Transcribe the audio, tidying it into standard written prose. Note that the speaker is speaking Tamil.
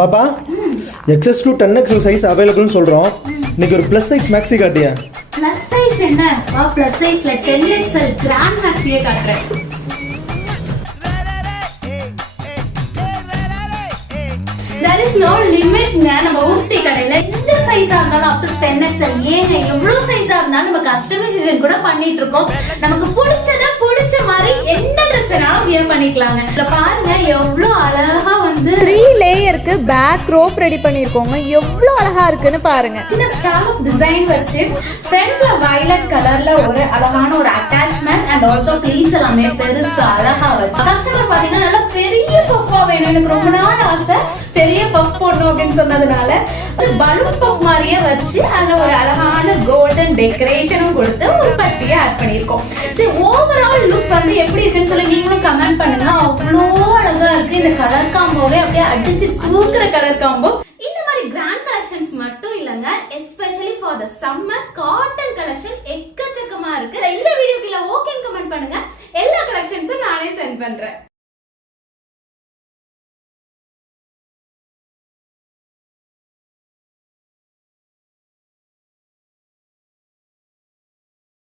பாப்பா XS to 10XL சைஸ் அவைலபிள்னு சொல்றோம். இன்னைக்கு ஒரு ப்ளஸ் சைஸ் மேக்ஸி காட்டியா? ப்ளஸ் சைஸ் என்ன? வா ப்ளஸ் சைஸ்ல 10XL கிராண்ட் மேக்ஸியே காட்றேன். There is no limit நம்ம ஊஸ்டி கடையில இந்த சைஸா இருந்தாலும் up to 10XL ஏங்க எவ்வளவு சைஸா இருந்தாலும் நம்ம கஸ்டமைசேஷன் கூட பண்ணிட்டு இருக்கோம். நமக்கு பிடிச்ச மாதிரி என்ன ட்ரெஸ் வேணாலும் வியர் பண்ணிக்கலாங்க. இத பாருங்க எவ்வளவு அழகா வந்து 3 லேயருக்கு பேக் ரோப் ரெடி பண்ணிருக்கோங்க. எவ்வளவு அழகா இருக்குன்னு பாருங்க. சின்ன ஸ்காலப் டிசைன் வச்சு ஃப்ரண்ட்ல வயலட் கலர்ல ஒரு அழகான ஒரு அட்டாச்மென்ட் அண்ட் ஆல்சோ ஃப்ளீட்ஸ் எல்லாமே பெருசா அழகா வச்சு கஸ்டமர் பாத்தீங்கன்னா நல்லா பெரிய பஃபா வேணும், எனக்கு ரொம்ப நாள் ஆசை பெரிய பஃப் போடணும் அப்படின்னு சொன்னதுனால பலூன் பஃப் மாதிரியே வச்சு அதுல ஒரு அழகான கோல்டன் டெக்கரேஷனும் கொடுத்து ஒரு பட்டியை ஆட் பண்ணிருக்கோம். சரி, ஓவரால் லுக் வந்து எப்படி இருக்குன்னு சொல்லி நீங்களும் கமெண்ட் பண்ணுங்க. அவ்வளோ அழகா இருக்கு இந்த கலர் காம்போவே, அப்படியே அடிச்சு தூக்குற கலர் காம்போ. இந்த மாதிரி கிராண்ட் கலெக்ஷன்ஸ் மட்டும் இல்லங்க, especially for the summer cotton collection எக்கச்சக்கமா இருக்கு. இந்த வீடியோக்குள்ள ஓகேன்னு கமெண்ட் பண்ணுங்க, எல்லா கலெக்ஷன்ஸும் நானே சென்ட் பண்றேன்.